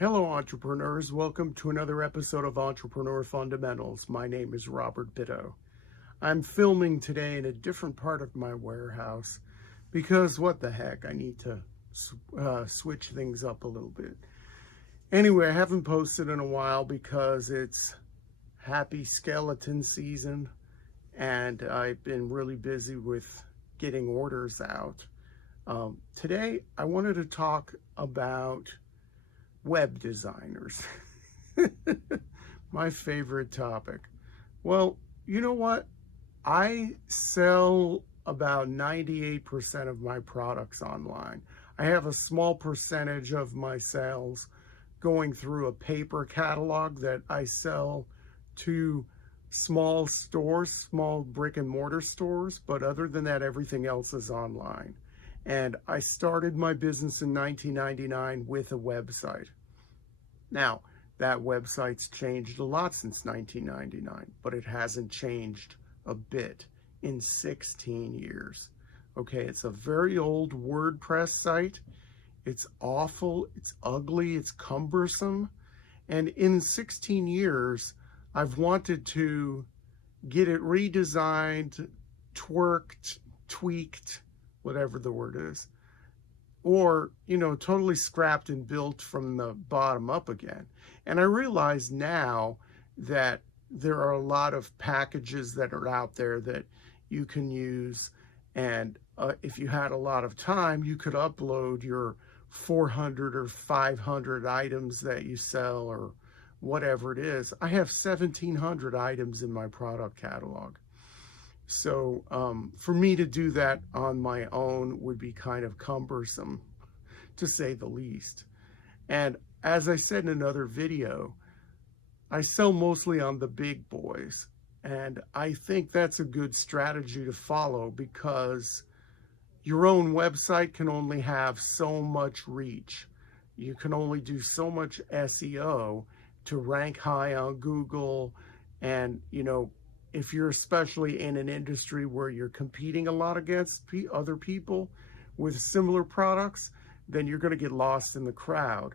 Hello, entrepreneurs. Welcome to another episode of Entrepreneur Fundamentals. My name is Robert Bitto. I'm filming today in a different part of my warehouse because what the heck, I need to switch things up a little bit. Anyway, I haven't posted in a while because it's happy skeleton season and I've been really busy with getting orders out. Today, I wanted to talk about web designers. My favorite topic. Well, you know what? I sell about 98% of my products online. I have a small percentage of my sales going through a paper catalog that I sell to small stores, small brick and mortar stores, but other than that, everything else is online. And I started my business in 1999 with a website. Now, that website's changed a lot since 1999, but it hasn't changed a bit in 16 years. Okay, it's a very old WordPress site. It's awful, it's ugly, it's cumbersome. And in 16 years, I've wanted to get it redesigned, twerked, tweaked, whatever the word is, or, totally scrapped and built from the bottom up again. And I realize now that there are a lot of packages that are out there that you can use. And if you had a lot of time, you could upload your 400 or 500 items that you sell or whatever it is. I have 1,700 items in my product catalog. So for me to do that on my own would be kind of cumbersome, to say the least. And as I said in another video, I sell mostly on the big boys. And I think that's a good strategy to follow because your own website can only have so much reach. You can only do so much SEO to rank high on Google. And, if you're especially in an industry where you're competing a lot against other people with similar products, then you're going to get lost in the crowd.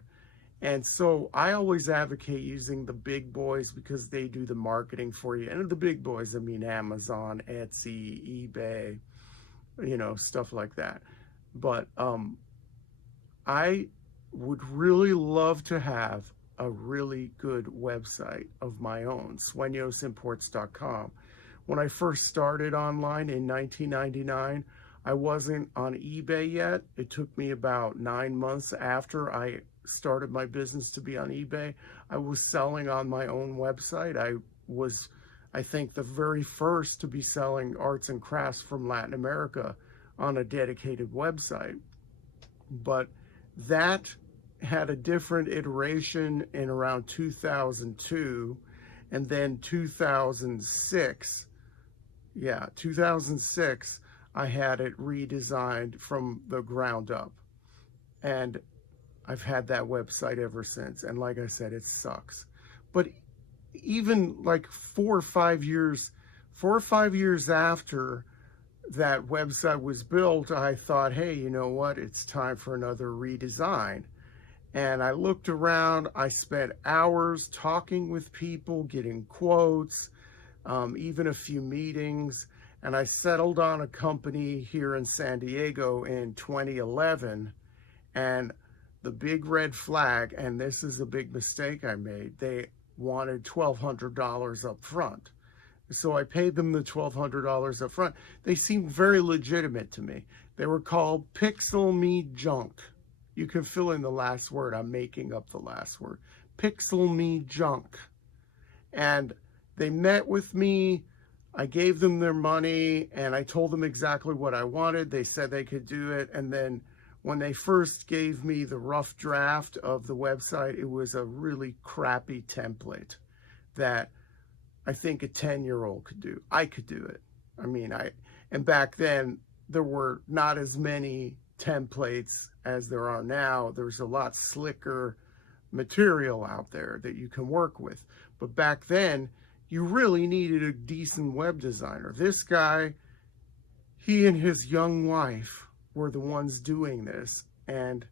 And so I always advocate using the big boys because they do the marketing for you. And the big boys, I mean Amazon, Etsy, eBay, stuff like that. But I would really love to have a really good website of my own, sueñosimports.com. When I first started online in 1999, I wasn't on eBay yet. It took me about 9 months after I started my business to be on eBay. I was selling on my own website. I was, I think, the very first to be selling arts and crafts from Latin America on a dedicated website. But that had a different iteration in around 2002, and then 2006, 2006, I had it redesigned from the ground up. And I've had that website ever since. And like I said, it sucks. But even like 4 or 5 years after that website was built, I thought, hey, you know what? It's time for another redesign. And I looked around, I spent hours talking with people, getting quotes, even a few meetings, and I settled on a company here in San Diego in 2011. And the big red flag, and this is a big mistake I made, they wanted $1,200 up front. So I paid them the $1,200 up front. They seemed very legitimate to me. They were called Pixel Me Junk. You can fill in the last word. I'm making up the last word. Pixel Me Junk. And they met with me. I gave them their money and I told them exactly what I wanted. They said they could do it. And then when they first gave me the rough draft of the website, it was a really crappy template that I think a 10-year-old could do. I could do it. And back then there were not as many templates as there are now. There's a lot slicker material out there that you can work with. But back then, you really needed a decent web designer. This guy, he and his young wife were the ones doing this. And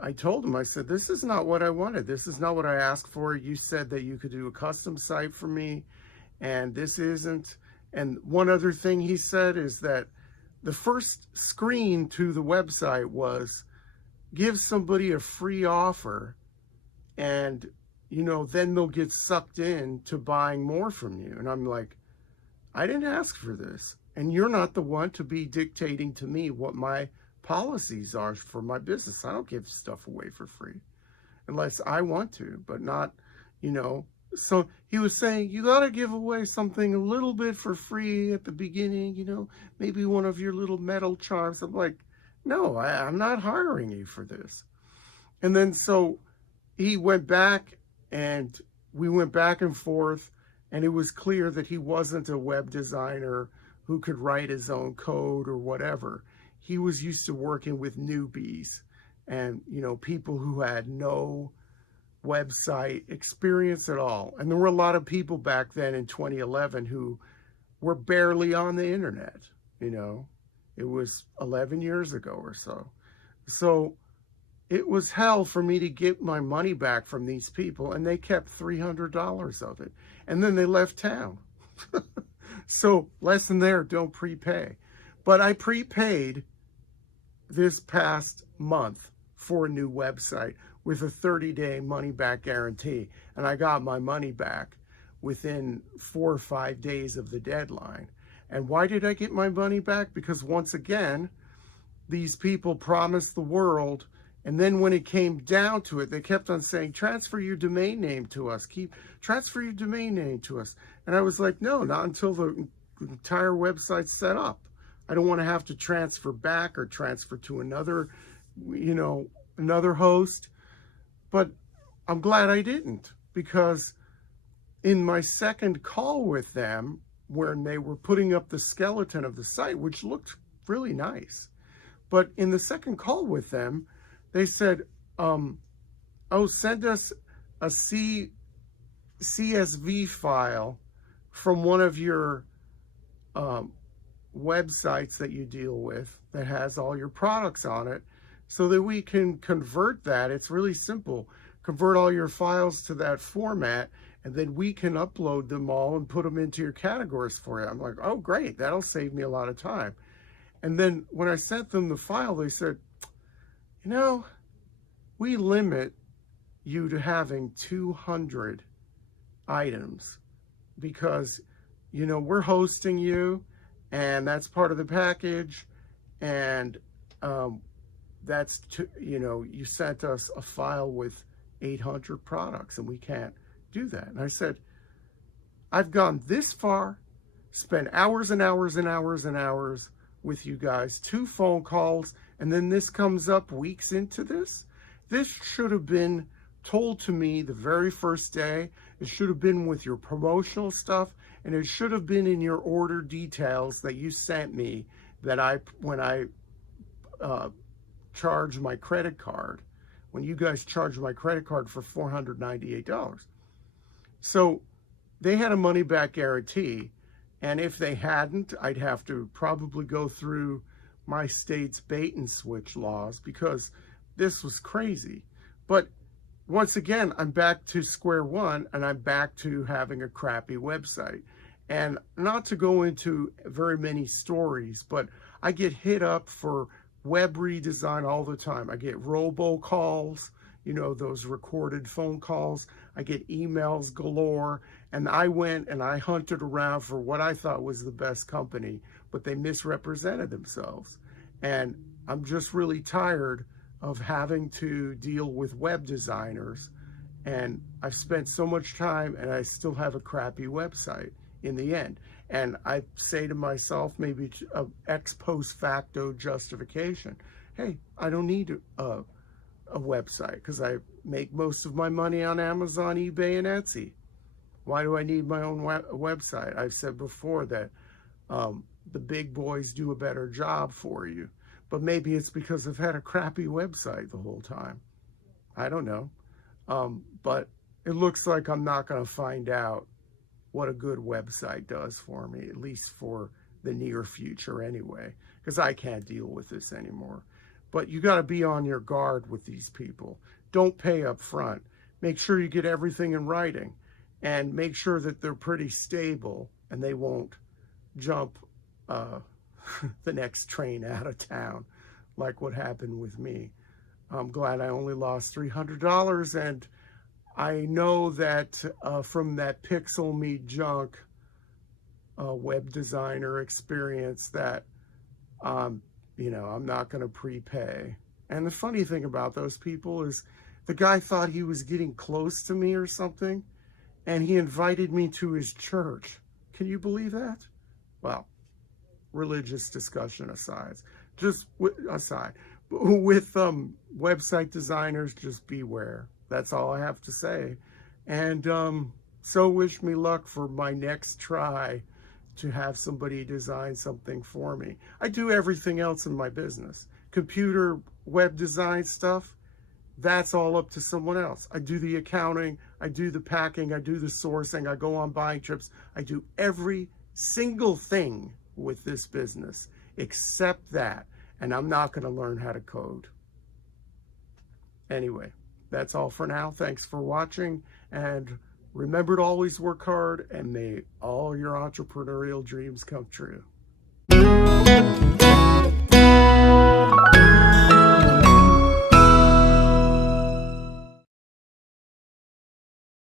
I told him, I said, this is not what I wanted. This is not what I asked for. You said that you could do a custom site for me, and this isn't. And one other thing he said is that the first screen to the website was give somebody a free offer, and then they'll get sucked in to buying more from you. And I'm like, I didn't ask for this, and you're not the one to be dictating to me what my policies are for my business. I don't give stuff away for free unless I want to, but not, you know. So he was saying, you got to give away something a little bit for free at the beginning, maybe one of your little metal charms. I'm like, no, I'm not hiring you for this. And then so he went back, and we went back and forth, and it was clear that he wasn't a web designer who could write his own code or whatever. He was used to working with newbies and, people who had no website experience at all. And there were a lot of people back then in 2011 who were barely on the internet. It was 11 years ago or so. So it was hell for me to get my money back from these people, and they kept $300 of it. And then they left town. So lesson there, don't prepay. But I prepaid this past month for a new website with a 30-day money-back guarantee. And I got my money back within 4 or 5 days of the deadline. And why did I get my money back? Because once again, these people promised the world, and then when it came down to it, they kept on saying, transfer your domain name to us. Transfer your domain name to us. And I was like, no, not until the entire website's set up. I don't want to have to transfer back or transfer to another host. But I'm glad I didn't, because in my second call with them, when they were putting up the skeleton of the site, which looked really nice, but in the second call with them, they said, send us a CSV file from one of your websites that you deal with that has all your products on it, so that we can convert that. It's really simple. Convert all your files to that format, and then we can upload them all and put them into your categories for you. I'm like, oh, great. That'll save me a lot of time. And then when I sent them the file, they said, we limit you to having 200 items because, we're hosting you, and that's part of the package. And that's, you sent us a file with 800 products, and we can't do that. And I said, I've gone this far, spent hours and hours and hours and hours with you guys, 2 phone calls, and then this comes up weeks into this. This should have been told to me the very first day. It should have been with your promotional stuff, and it should have been in your order details that you sent me when I charged my credit card, when you guys charged my credit card for $498. So they had a money back guarantee. And if they hadn't, I'd have to probably go through my state's bait and switch laws, because this was crazy. But once again, I'm back to square one, and I'm back to having a crappy website. And not to go into very many stories, but I get hit up for web redesign all the time. I get robocalls, those recorded phone calls. I get emails galore. And I went and I hunted around for what I thought was the best company, but they misrepresented themselves. And I'm just really tired of having to deal with web designers. And I've spent so much time, and I still have a crappy website in the end. And I say to myself, maybe an ex post facto justification, hey, I don't need a website because I make most of my money on Amazon, eBay, and Etsy. Why do I need my own website? I've said before that the big boys do a better job for you, but maybe it's because I've had a crappy website the whole time. I don't know. But it looks like I'm not going to find out what a good website does for me, at least for the near future anyway, because I can't deal with this anymore. But you got to be on your guard with these people. Don't pay up front. Make sure you get everything in writing, and make sure that they're pretty stable and they won't jump the next train out of town like what happened with me. I'm glad I only lost $300, and I know that from that Pixel Me Junk web designer experience that I'm not going to prepay. And the funny thing about those people is the guy thought he was getting close to me or something, and he invited me to his church. Can you believe that? Well, religious discussion aside, with website designers, just beware. That's all I have to say. And so wish me luck for my next try to have somebody design something for me. I do everything else in my business. Computer, web design stuff, that's all up to someone else. I do the accounting, I do the packing, I do the sourcing, I go on buying trips. I do every single thing with this business except that. And I'm not going to learn how to code. Anyway, that's all for now. Thanks for watching. And remember to always work hard, and may all your entrepreneurial dreams come true.